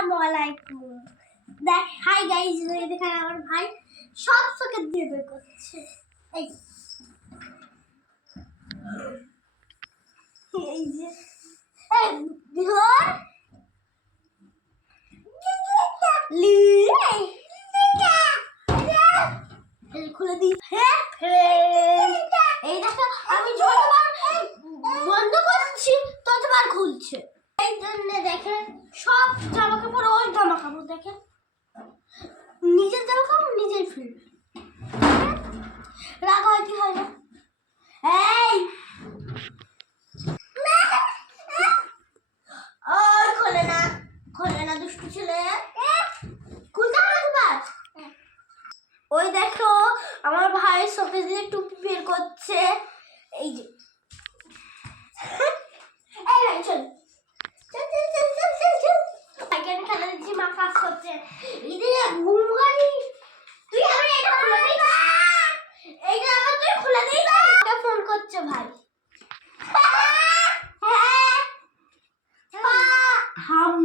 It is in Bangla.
আসসালামু আলাইকুম। দেখ হাই গাইস, দেখেন আমার ভাই সব সকেট দিয়ে বের করছে। এই এই যে এই ধর খুলে দিই। এই দেখো আমি যতবার বন্ধ করছি ততবার খুলছে। এই জন্য দেখেন সব জামা কাপড় ওই জামা কাপড় দেখেন, নিজের জামা কাপড় নিজেই ফেল। রাগ হয় কি হয় না? এই ওই খোলে না দুষ্টু ছেলে, খুলতে হবে তোমার। ওই দেখো আমার ভাই শোকেস দিয়ে টুপি বের করছে। এই যে এই ভাই চল চল চল চল চল চল চল ভাইকে আমি খেলা দিচ্ছি, মা কাজ করছে। এইদিকে ঘুম গাড়ি তুই আমার এটা খুলে দিই না, এইটা আমার তুই খুলে দিই না। ফোন করছে ভাই। হ্যাঁ হাম